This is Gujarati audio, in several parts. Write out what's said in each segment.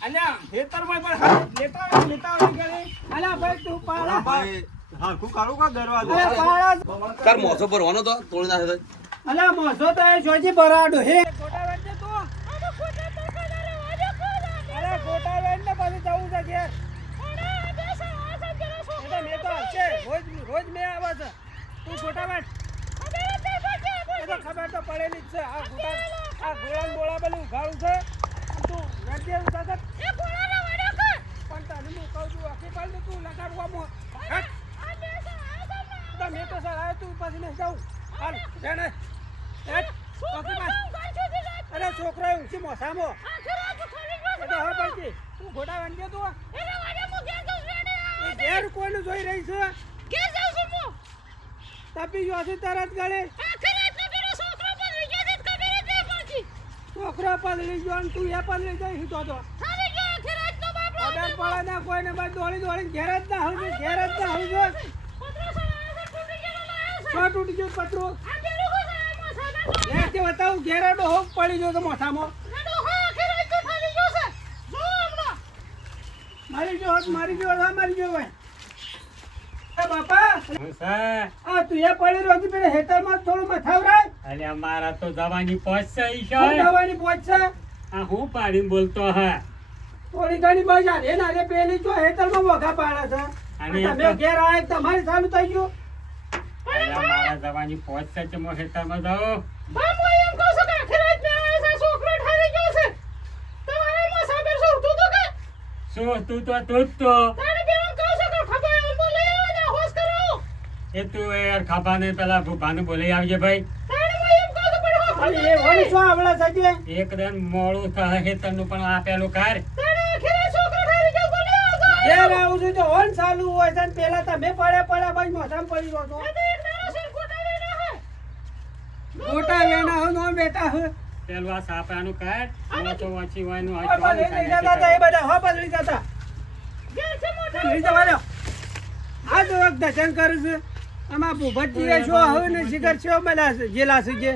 અલ્યા ખેતરમાં પણ લેતા ગળે અલ્યા ભાઈ તું પાડા ભાઈ હારખું કાઢું કા દરવાજો પાડા કર મોસો ભરવાનો તો તોડી નાખે અલ્યા મોસો તો એ જોજી બરાડો હે ગોટા વેચે તું અરે ગોટા વેચ ને પછી જવું છે ઘેર એટલે મેં તો છે રોજ મેં આવે છે તું ગોટા વેચ એ તો ખબર તો પડેલી જ છે આ ગોળા બોળા બધું ઉઘાડું છે તું વેચે એવું તાકાત પણ તને હું કહું છું આખી પાલ તું લગાડવામાં મેં તો સર આવ્યો તું પછી નહીં જાઉં હાલ જાણે અરે છોકરા ઊંચી મોસામો હવે પડતી તું ઘોડા વાંધ્યો તું ઘેર કોઈનું જોઈ રહી છે તપી ગયો છે તરત ગળે છોકરો પલળી ગયો ને તું એ પલળી જઈ હીધો તો ખબર પડે ના કોઈને બસ દોડી ઘેર જ ના હોય ઘેર જ ના હોય છ તૂટી ગયું પતરું કે બતાવું ઘેરાડો હોક પડી ગયો તો મોસામાં મારી ગયો મારી ગયો ભાઈ બાપા આ તું એ પડી રહ્યો પેલા હેતરમાં થોડું મથાવરાય અલ્યા મારા તો જવાની પહોંચશે દવાની પહોંચશે આ હું પાડીને બોલતો હા થોડી ઘણી બજાર એ ના રે પેલી જો હેતરમાં વઘા પાડે છે અને તમે ઘેર આય તમારી ચાલુ થઈ ગયું અલ્યા મારા જવાની પહોંચશે છે મો ખેતરમાં જાઓ શું તું તો એ તું યાર ખાપાને પેલા ભૂપાને બોલી આવજે ભાઈ એ વળી શું આવડા સજે એક દિન મોડું થાય ખેતરનું પણ આપેલું કર ઘેર આવું છું તો હોન ચાલુ હોય છે ને પેલા તમે પડ્યા ભાઈ મોઢામાં પડી ગયો છો મોટા વેના હો નો બેટા હો પેલું આ સાપરાનું કર મોટો વાંચી વાયનું એ બધા હો બદલી જતા લઈ જવા આ તો વખત દર્શન કરું છું આમાં ભૂભટજી શું હવે ને શિખર છે બધા જેલા છે જે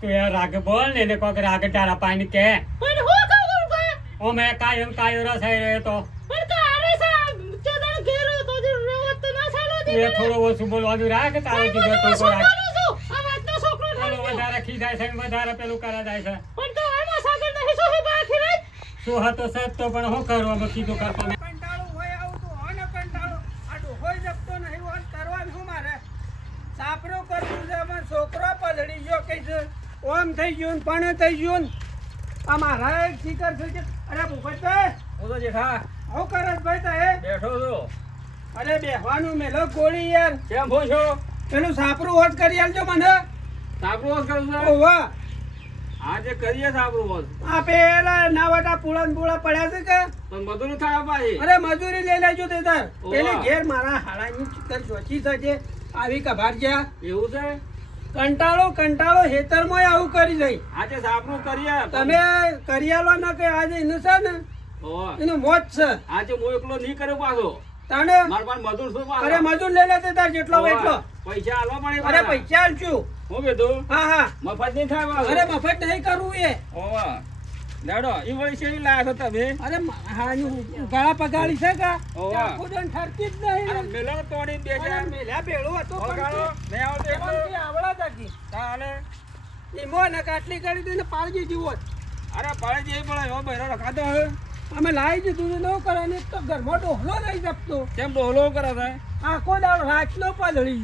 તું યાર રાગે બોલ ને એને કોક રાગે તારા પાણી કે ઓ મેં કાયો રસ આવી રહ્યો તો તું એ થોડો ઓછું બોલવાનું રાખ તારો જીગર તો રાખ વધારે ખીજાય છે વધારે પેલું કરા જાય છે શું હતો સત તો પણ હું કરવા કીધું કરતો ને કંટાળો હોય આવું તો હોને કંટાળો આટો હોય જપતો નહીં હોન કરવાનું શું મારે સાપરો કરવું છે અમાર છોકરો પલળી ગયો કઈ છે ઓમ થઈ ગયું ને પણ થઈ ગયું ને આ મારા એક શિખર છે અરે ભૂપતભાઈ હું તો જેઠા આવું કરસ ભાઈ તા એ બેઠો છો અરે બેહવાનું મેલો ગોળી યાર કેમ ભો છો પેલું સાપરું હોત કરી આલજો મને સાબરું વોશ કરું છું ઓવા આજે કરીએ સાબરું વોશ આ પેલા નાવાટા પૂળા ને પૂળા પડ્યા છે કે પણ બધું થાય પાછી અરે મજૂરી લઈ લેજો તે તાર ઓવા. પેલી ઘેર મારા હાડાની ચિકન સોચી થશે આવી કભાર ગયા એવું છે કંટાળો હેતરમાં આવું કરી જઈ આજે સાબરું કરીએ તમે કરિયાલો ના કે આજે એનું છે ને ઓવા. એનું મોત છે આજે હું એકલો નહીં કર્યો પાછો તાને મારા પાસે મજૂર શું પાછો અરે મજૂર લઈ લેતે તાર જેટલો ઓવા. એટલો પૈસા આલવા પડે અરે પાછા. પૈસા આલશું હું કીધું હા મફત નહીં થાય પાછું. અરે મફત નહીં કરવું એ ઓવા લેડો ઈ વળી છે ઈ લાયા છો તમે અરે હાની ગાળા પગાડી છે કે ઓવા. આખો દન ઠરતી જ અરે નહીં મેલો તોડી દે છે અરે મેલ્યા ભેળો હતો ઓગાળો મેં આવતો એટલો આવડા તાકી તાને ઈમો ને કાટલી કરી દઈને પાળજી જીવો અરે પાડે જે પડે એવો બહેરો રખાતો હવે અમે લાવી દીધું ન કરે ને તો ઘરમાં ડોહલો નહીં જપતો કેમ ડોહલો કરે છે આખો દાડો રાતનો પલળી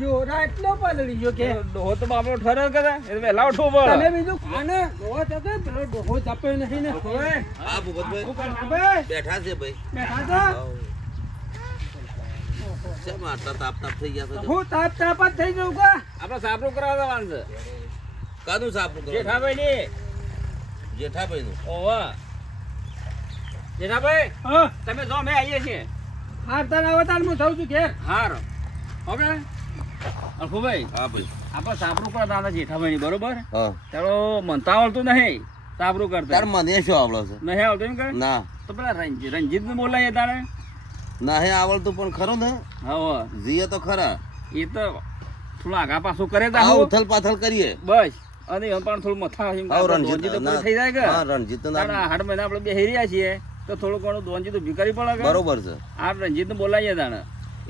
ગયો કે ડોહો તો બાપડો ઠરે કરે એ વહેલા ઉઠવું પડે તમે બીજું ખાને ડોહો જતો પેલો ડોહો જપે નહીં ને ઓવે. હા ભૂપતભાઈ હવે બેઠા છે ભાઈ બેઠા તો કેમ આટલા તાપ થઈ ગયા છે હું તાપ જ થઈ જઉં કે આપણે સાપરું કરાવવા જવાનું છે કાનું સાપરું કરો જેઠાભાઈ ની જેઠાભાઈ નું ઓવા જેઠાભાઈ હા તમે જો મેં આવીએ છીએ હાર તને અવતાર હું થઉં છું ઘેર હાર ઓકે અલ્ફુભાઈ હા ભાઈ આપણે સાપરું કરતા હતા જેઠાભાઈ ની બરોબર હા ચાલો મનતા આવડતું નહીં સાપરું કરતા તાર મને શું આવડે છે નહીં આવડતું એમ કે ના તો પેલા રંજીત ને બોલાય તારે ના હે આવડતું પણ ખરું ને હા જીએ તો ખરા એ તો થોડું આગા પાછું કરે તા આવો હું. ઉથલ પાથલ કરીએ બસ અને એમ પણ થોડું મથા એમ આવો આપણે રણજીત દોનજી તો ના- પૂરી થઈ જાય કે હા રણજીત તો તારા ના- 8 મહિના આપણે બેહી રહ્યા છીએ તો થોડું ઘણું દોનજી તો ભીકારી પડે કે બરોબર છે આ રણજીત ને બોલાવીએ તાણે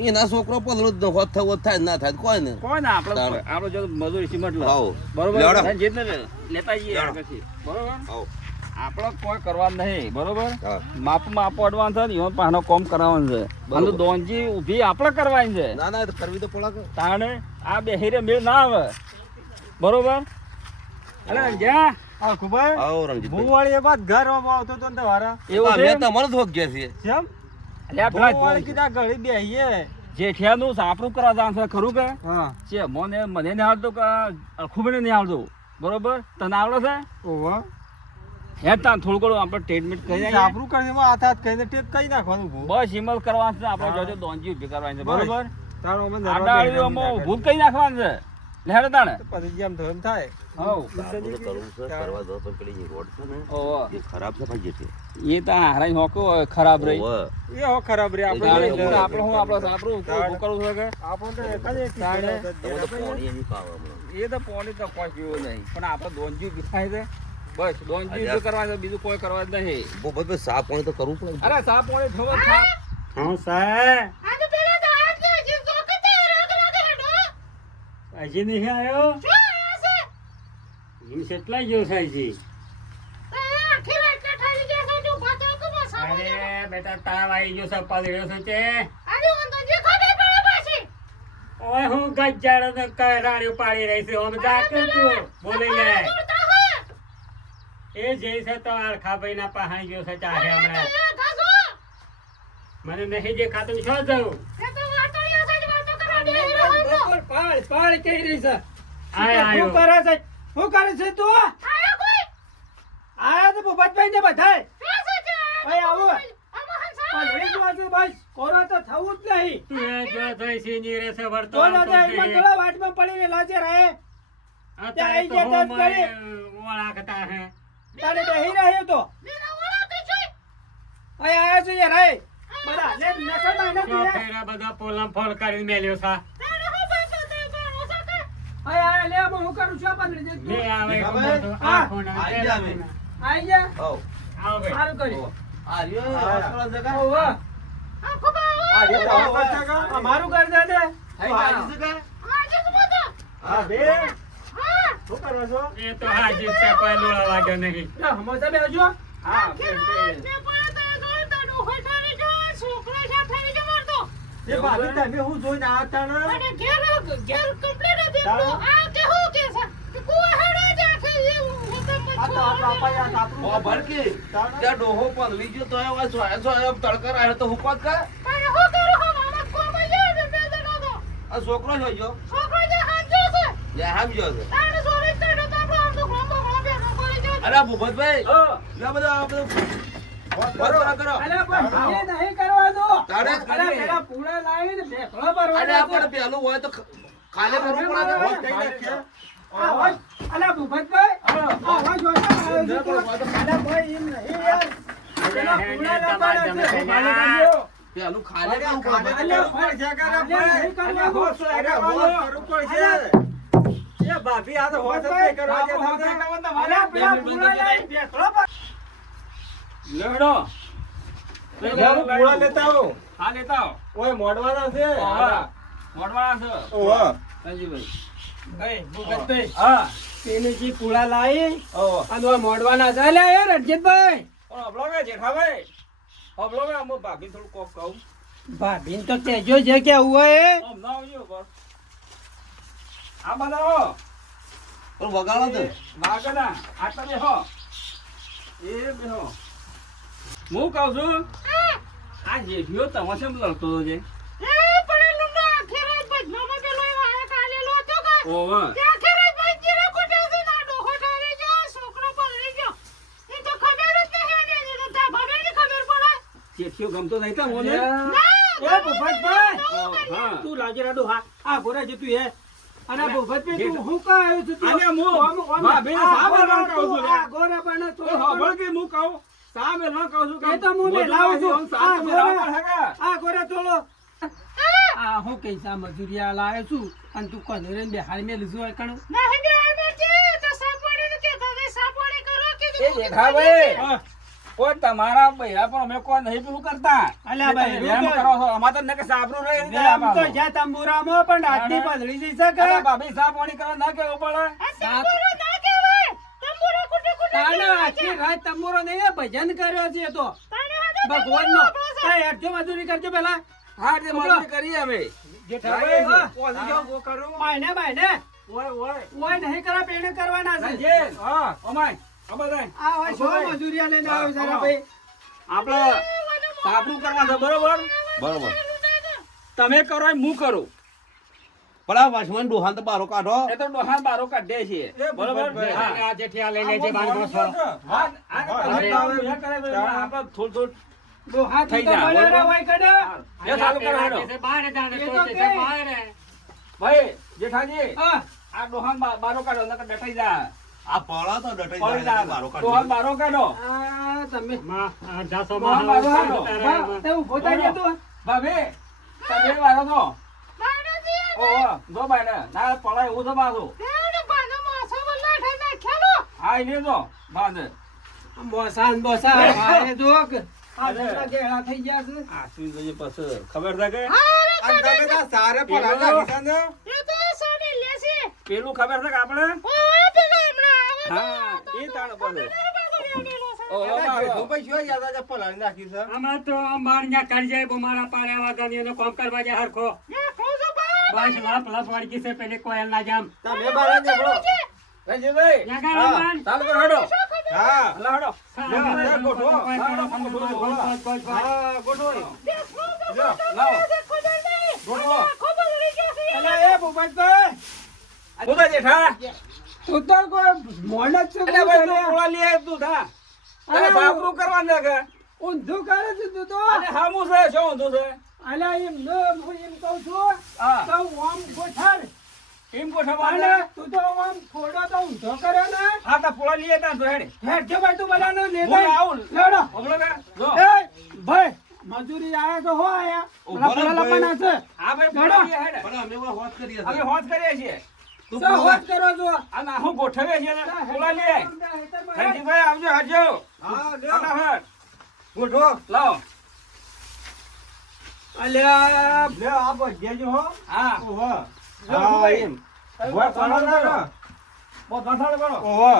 એના છોકરો પગલો જ હોત થવો થાય ના થાય કોઈ ને કોઈ ને આપણે તાણે. આપણે જો મજૂરી સિમટ લો આવો બરોબર લેવડો. રણજીત ને લેતા જઈએ લેવડો. આગળથી. બરોબર આવો આપણે કોઈ કરવા નહીં બરોબર હા. માપમાં આપવાનું છે ને એમાં પાનો કોમ કરાવવાનું છે બરોબર. અને દોનજી ઊભી આપણે કરવાની છે ના ના એ તો કરવી તો પડે કે. તાણે આ બેહીરે મેળ ના આવે બરોબર અલે જ્યાં આ ખુબાઈ આવો રણજીત ભૂવાળી બાદ ઘર આવતો તો ને તમારા એવું છે મેં તમારે જ હોક ગયા છીએ કેમ અલ્યા પેલા ભૂવાળી કીધા ઘડી બેહીએ જેઠિયાનું સાપરું કરવા જવાનું છે ખરું કે હા છે મને નહીં આવડતું કે અખુબને નહીં આવડતું બરોબર તને આવડે છે ઓવા હેડ તાન થોડું ઘણું આપણે ટ્રીટમેન્ટ કરી આવીએ. સાપરું કરીને હાથ હાથ કહીને ટેક કઈ નાખવાનું ભૂ બસ હિમલ કરવાનું છે આપણે હા. જોજો દોનજી ઊભી કરવાની છે બસ. બરોબર તારો અમે આડાળીઓમાં ઊભું જ કરી નાખવાનું છે લેડ તાણે પછી જેમ ધર્મ થાય હવ આપણે કરવું છે કરવા દો તો પેલી રોડ છે ને ઓહો. એ ખરાબ છે ભાઈ જેથી એ તો હારાઈ હોકો ખરાબ રહી ઓવે. એ હો ખરાબ રે તાણે આપણે હું આપણે હું આપણે સાપરું ઊભું કરવું છે કે આપણને તો એક જ એક તાણે. તમે તો પાણી એની પાવા હમણાં. એ તો પોણી તો કોઈ પીવું નહીં પણ આપણે દોનજી ઊભી થાય છે બસ દોનજી ઊભી કરવા છે બીજું કોઈ કરવા જ નહીં બહુ બધું સાફ પાણી તો કરવું પડે અરે સાપ પોણી થવો જ થાય. હા સાહેબ હજી નહીં આવ્યો એમ કેટલા ગયો સાહેબજી અરે બેટા તાવ આવી ગયો છે પલળ્યો છે તે ઓય હું ગજાડો ને રાડ્યો પાડી રહી છે ઓમ જાકે તું બોલી જાય એ જે છે તો અરખાભાઈ ના પહાઈ ગયો છે ચાહે હમણાં મને નહીં દેખાતું શું જવું પાળ પાળ કહી રહી છે આય શું આયો કરે છે શું કરે છે તું આયા તો ભૂપતભાઈ ને બધાય ભાઈ આવો પણ લડી જવા છે બસ કોરો તો થવું જ નહીં તું એ જો થઈ છે ની રે છે વર્તો તો ના જાય એમાં થોડા વાટમાં પડીને લાજે રહે અત્યારે તો ત્યાં હું આઈ ગયા ઓળખતા હે તારે બેહી રહ્યો તો અહીં આયા છે યાર હે બધા લે નસળમાં એને તો તું ફેરા બધા પોલમ ફોલ કરીને મેલ્યો સા અહીં આયા લે હું કરું છું પણ લે તું આવે હવે? તો હા. આ ફોન આવે આઈ જા હવે. આઈ જા આવો. આવો ભાઈ સારું કર્યું આ રહ્યો એ હોસ્પિટલ જગા. ઓહો આ જે તો આ બચ્ચા કા અમારું ઘર દે દે આઈ જા, જગા. હા બે શું કરો છો એ તો હાજી છે કોઈ લોળા વાગ્યો નહીં લે હમોસા બેહજો હા બેન, બેન. એ ભાભી તમે હું જોઈને આવતા ને આ તો આપણા અપાયા તાપરું ઓ ભરકી, ત્યાં ડોહો પગલી ગયો તો એવા સોયા સોયા તડકા આવ્યો તો હુકત કા? આ છોકરો જોજો. લે હામ જો છે. અરે આ ભૂપતભાઈ, હા. લે બધા આ બધું બરોબર કરો. અરે પણ ભાઈ નહીં કરવા દો તારે જ અરે કરીએ. પેલા પૂળા લાવીને ભેખડો ભરવા અને દો. આપણે પહેલું હોય તો ખાલી કરવું પડે કે હોશ કઈ નાખીએ? આ હોય. અલા ભૂપતભાઈ આ હોય જોતા આવ્યો છું તો. અલા ભાઈ એમ નહીં યાર પેલા પૂળા લાવવાના છે. પહેલું ખાલી કરવું પડે. અલા ભાઈ જગાના ભાઈ નહીં કરવા દો. ભાભી આ તો હોશ જ નહીં કરવા દેતા. અલા પેલા પૂળા લાવીને ભેખડો ભર- લેવડો. જાઓ, પૂળા લેતા આવો. હા લેતા આવો. ઓય મોડવાના છે હા. મોઢવાળા છે. ઓહો. સંજીભાઈ. એ ભૂપતભાઈ હા. પેલી જે પૂળા લાવી ઓહો. અને ઓય મોડવાના છે લે એ રણજીતભાઈ પણ હબળો કે જેઠાભાઈ હબળો કે અમુક ભાભી થોડું કોક કહું ભાભીને તો કહેજો જે કે હોય એ આમ ના આવજો પર આ બનાવો પણ વગાડો તો. વાગના આટલા બેહો એ બેહો હું કહું છું આ જેઠિયો તમાશે લડતો હતો જે ઓવર જેઠિયો ગમતો નહીં તા મોને એ ભૂપતભાઈ હા તું લાજે રાડો હા આ ગોરા જતું હે અને આ ભૂપતભાઈ તું હું કા આવ્યો છું તું? અને હું આમ- આમ- ભાભીને આ સા ગોરા બોલવાનું કહું છું તું, લે. આ ગોરા પણ તો હબળ કે હું કહું સામે ન કહું છું એ તો હું મેલાવું છું. સામે આ મેલાવું ગોરા. પણ હેગા. આ ગોરા તોલો આ હું કૈસા મજૂરિયા લાવે છું અને તું કોને રે બેહાર મે લીધું હોય કણ એ જેઠાભાઈ હા. કોઈ તમારા બૈરા પણ અમે કોઈ નહીં પેલું કરતા અલ્યા ભાઈ, તમે વેમ કરો છો અમાર તો નકે સાબરું રહે ને આમ તો જ્યાં તંબુરામાં પણ હાથની પધળી જઈ શકે અરે ભાભી સા પાણી કરવા ના કેવું પડે તાણે આખી રાત તંબુરો નહીં એ ભજન કર્યો છે એ તો ભગવાનનો કઈ હેઠજો મજૂરી કરજો પેલા હા જે મજૂરી કરીએ અમે જેઠાભાઈ, હા. પોઝી જાઓ, વો કરું. માયને માયને ઓય નહીં કરા પેણે કરવાના છે જે હા અમાય આ બધાય આ હોય છો મજૂરિયા લઈને આવ્યો છે રા ભાઈ આપણે સાબરું કરવા છે બરોબર બરોબર તમે કરો એમ હું કરું પણ આ વાસમાં ડોહાન તો બારો કાઢો એ તો ડોહાન બારો કાઢે છે બરોબર હા આ જેઠિયા લઈ લેજે બાંધો છો હા આ તો તમે ભેગા કરે તો આપણે થોડું ડોહા થઈ થી તો જા, મળે બરોબર. રે હોય કડે એ ચાલુ કરો હેડો બહાર જાને એ તો તો છે કે. બહાર ભાઈ જેઠાજી હા આ ડોહાન બારો કાઢો નકર ડટાઈ જા આ પળા તો ડટાઈ પડી જાય જા બારો ડોહાન કાઢો બારો કાઢો આ તમે માં આ જાસો ડોહાન માં બારો કાઢો હા, તે ઊભો થઈ ગયો તું ભાભી તમે વારો તો ઓહો જો બાયને ના પડાય એવું તો બાજુ હા એને તો બાંધે મોસાન બોસા મારે જોક આ જેટલા ગેળા થઈ ગયા છે આ સુઈ જઈએ પછી ખબર છે કે સારે પલાળ નાખી ને પેલું ખબર છે કે આપણે હા એ તાણ પછી ઓહો બારો. પલાળી નાખી છે આમાં તો અમાર ન્યા કરી જાય મારા પાડે વાગા ને કામ કરવા જાય હરખો બસ લાપ લાપ વાળકી છે પેલે કોયલ ના જામ તમે બારા નીકળો રંજીતભાઈ ન્યા ગામ ચાલુ કરો હેડો હા હલા હેડો ગોઠવો હા ગોઠવો લાવો ગોઠવો અલા એ ભૂપતભાઈ ઉધા જેઠા તું તો કોઈ મોણ જ છે અરે ભાઈ તું પોળા લઈ આવ તું થા અરે સાબરું કરવાનું છે કે ઊંધું કરે છે તું તો અરે હામું છે શું ઊંધું છે અલા એમ ન હું એમ કહું છું હા તો ઓમ ગોઠાડ એમ ગોઠવવાનું અને તું તો ઓમ થોડો તો ઊંધો કર્યો ને હા તો પોળા લઈ આવ્યા તો હેડે હેઠજો ભાઈ તું બધાનો હું લેતા આવું લેડો ઓગળો કે જો એ ભાઈ મજૂરી આયા તો હો આયા ઉભો પેલા રહો પેલા લપના છે હા ભાઈ પોળા લઈ હેડે પણ અમે એવા હોત કરીએ અમે હોત કરીએ છીએ તું તો હોત કરો છો અને હું ગોઠવીએ છીએ ને પોળા લઈ આય રંજીતભાઈ આવજો હાજો હા ફટાફટ ગોઠવો લાવો અલ્યા લે આ બધેજો હો હા ઓહો જો હા ભાઈ એમ ભોય કોનો કરો બહુ મસાલો કરો ઓહો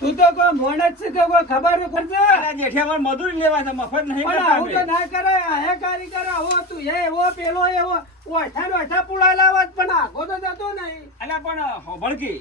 તું તો કોઈ મોણ જ છે કે કોઈ ખબર ન પડશે અરે જેઠિયામાં મજૂરી લેવા છે મફત નહીં પણ કરતા આવું તો અમે. ના કરે હે કારીગર આવો તું એવો પેલો એવો ઓઠા ને ઓઠા પુડા લાવત પણ આગો તો જતો નહીં અલ્યા પણ હોભળકી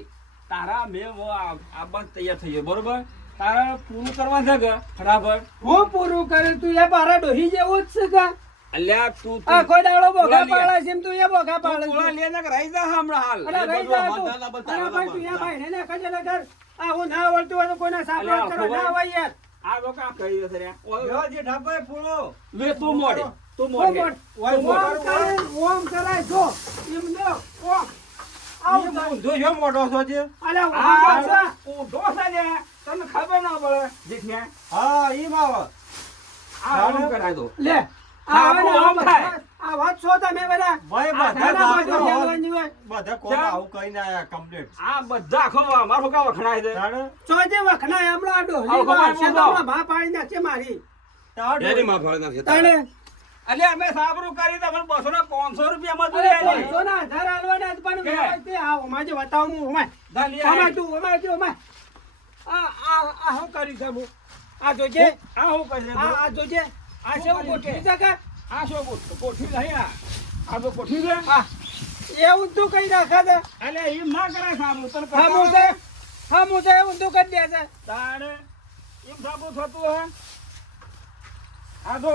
તારા મેં આ બંધ તૈયાર થઈ ગયો બરોબર તારા પૂરું કરવા છે કે બરાબર હું પૂરું કરે તું એ બારા ડોહી જેવું જ છે કે અલ્યા તું આ કોઈ દાડો બોગા પુડા લે. પાડે છે એમ તું એ બોગા પાડે પોળા છે લે ને કે રહી જા હમણાં હાલ અરે રહી બધું જા તું અમારા બધા અરે ભાઈ તું એ ભાઈ ને કજે ને કર આવું ના આવડતું હોય તો કોઈના સાપડો અલ્યા, કરો ના હોય યાર આ લોકો આ કહી દેશે રે લ્યો જેઠાભાઈ પૂરો લે તું મોડે તું ઓમ મોડે ઓમ કરાય જો એમ નો ઓમ આવું થાય. ઊંધો છો મોટો છો છે અરે ઓમ આ પાછા. ઊંધો છે ને તને ખબર ના પડે જેઠિયા હા ઈ માવો આ ઓમ કરાય દો લે હા, આ આપણું આમ થાય. આ વાત છો તમે બધા ભાઈ આ બધા નાના જાતો બધું હોત. કહેવાની હોય. બધા કોમ ચાલ. આવું કહીને આયા કમ્પ્લીટ આ બધા આખો મારો કા વખણાય છે તાણે ચોજે વખણાય હમણાં ડોહલી આવો ખબર છે તો બોલો. હમણાં ભા પાડી નાખશે મારી તાડો માં ફળ નાખે તને અલ્યા અમે સાબરું કરી તમને 200 ને 500 રૂપિયા અરે મજૂરી આલી 500 ના 1000 આલવાના જ પણ કે? વ્યવસ્થિત આ ઓમાજે બતાવું હું ઓમાય દાલી ઓમાય આલી. તું ઓમાય તું ઓમાય આ હું કરી શકું આ જોજે આ હું કરી દે આ જોજે આ છે હું ગોઠવી શકે આ શું કોઠી લઈ આ તો કોઠી દે આ એવું તું કઈ રાખે છે અલ્યા એમ ના કરાય સાબરું તને હા હું છે હા હું છે એવું તું કરી દે છે તાણે એમ સાબરું થતું હે આ જો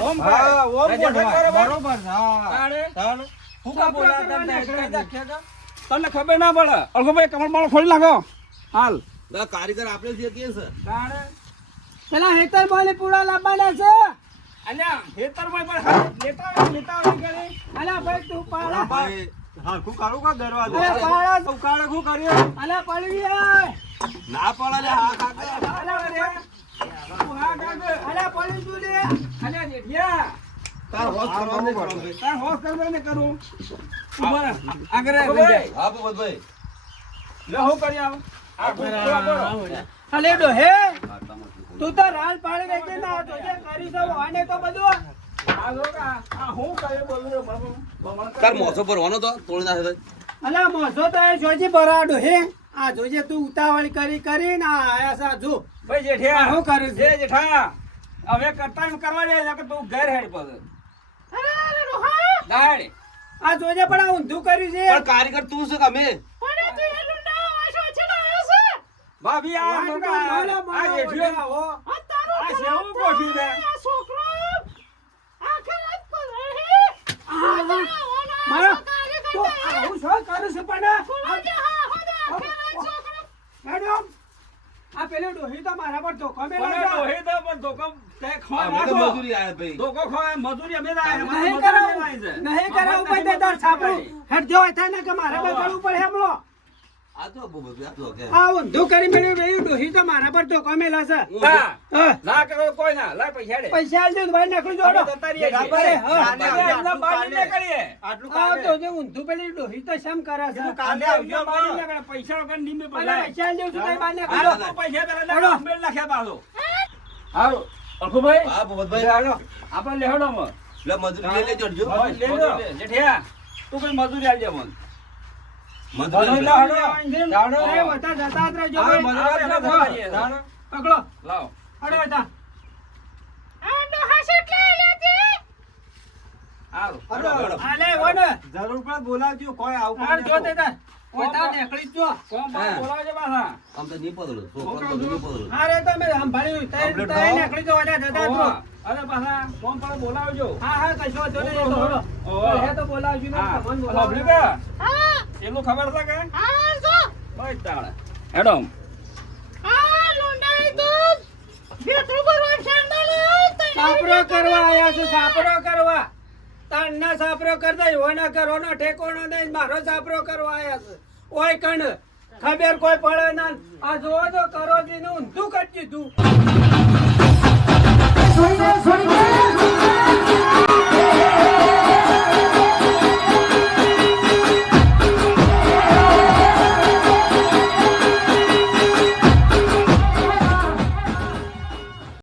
ઓમ હા ઓમ રજત ગોઠવાય. બરોબર. બરોબર હા તાણે તાણે હું કા બોલા તમને તને ખબર ના પડે અલ્ગોભાઈ કમર માળો ખોલી નાખો હાલ ના કારીગર આપણે જે કહે છે તાણે પેલા હેતર બોલી પૂરા લાવવાના છે અલ્યા ખેતરમાં પણ હાલ લેતા આવી ગઈ અલા ભાઈ તું પાડા ભાઈ હરખું કાઢું કા દરવાજો અરે પાડા ઉકાળે શું કર્યું અલા પડવી આય ના પડે લે હા કાકા અલા પડવી તું લે અલ્યા જેઠિયા તાર હોશ કરવાનું નહીં કરવાનું. તાર હોશ કરવા ને કરું ઉભા રહે. આગળ રહે, લઈ જાય. હા ભૂપતભાઈ. લે હું કરી આવું આ ગુસ્સો કરો. અલે ડોહે હા, તમારું. તું તો રાલ પાડી રહી છે ને આ જોજે કરી દઉં આને તો બધું આ જો કે આ હું કરે બોલું રે બાબુ. બમણ કરે. તાર મોસો ભરવાનો તો તોડી નાખે તો. અલા મોસો તો એ જોજે બરાડો હે આ જોજે તું ઉતાવળ કરી ને આ આયા સા જો ભાઈ જેઠિયા હું કરું છું? જે જેઠા હવે કરતા એમ કરવા જાય કે તું ઘર હેડ પર દાડ આ જોજે પણ આ ઊંધું કર્યું છે પણ કારીગર તું છે કે અમે? ભાભી આ વાહ, તો તો મોલો આ મોલો જેઠિયો વઢાવો. આ શેવું ગોઠવી દે મારો તો આવું શું કરું છું પણ મેડમ આ પેલો ડોહી તો મારા પર ધોકો મેલો પણ છે. ડોહી તો પણ ધોકો તે ખવા અમે તો નાખો. મજૂરી આયા ભાઈ. ધોકો ખવાય મજૂરી અમે લાયા. અમારે નહીં મજૂરી કરાવું લાવી છે. નહીં કરાવું ભાઈ તે તાર છાપરું હેડ જો થાય ને કે મારા પર કરવું પડે હમલો આ તો ભૂપતભાઈ, આ તો કે. આ ઊંધું કરી મેળ્યું રહ્યું ડોહી તો મારા પર ધોકો મેલા છે ના હા. ના કરો કોઈ ના લાય પૈસા દે પૈસા આલજો ને ભાઈ નકલી જોડો અમે જતા રહીએ છીએ. અરે, હા. અમે એકદમ બહાર નીકળીએ કરીએ. આટલું આ કાલે. તો જે ઊંધું પેલી ડોહી તો શેમ કરે છે કાલે આવજો બહાર નીકળે. પૈસા વગર નીમે મને પડાય. પૈસા આલજો છું કઈ બાર આ નાખી દો. લોકો પૈસા પેલા હાલો. ઉમેર નાખ્યા પાછો. હારું. અલ્પુભાઈ, હા ભૂપતભાઈ. આપણે લેહડોમાં. લે મજૂરી લઈ લેજો હટજો. લેજો. જેઠિયા, તું કઈ મજૂરી આલજે મને. મજૂરી લે, લઈ હડો. જાણો. એ બધા જતા જ રહેજો હા, ભાઈ. મજૂરી આપણે આપજો. કરીએ. જાણો. પકડો લાવો. હડો હતા હારું. હેડો, હેડો. આલે વડ જરૂર પડે બોલાવજો કોઈ આવું હાલ કોઈ જો નહીં. તે તાર ઓતા નીકળી જ જો કોમ પર બોલાવજો પાછા. આમ તો નહીં પકડો. છોકરો તો નહીં પકડો. અરે તો મેં સંભાળ્યું તઈ Complete તઈ થાઓ. નીકળી જો ઓલા જતા જ રહો. અરે પાછા કોમ પર બોલાવજો. હા હા કશો વાંધો નહીં, એ તો હળો. ઓહો. હે તો બોલાવજો ને હા. તમને અલા, બોલાવજો. ભલીકા? એટલું ખબર છે કે? બસ તાણે. હેડો. સાપરો કરવા આયા છે સાપરો કરવા તારના સાપરો કરતા એવાનો કરવાનો ઠેકોણો નહીં મારો સાપરો કરવા આયા છે ઓય કણ ખબર કોઈ પડે ના આ જોવો તો કરો નું ઊંધું કરી દીધું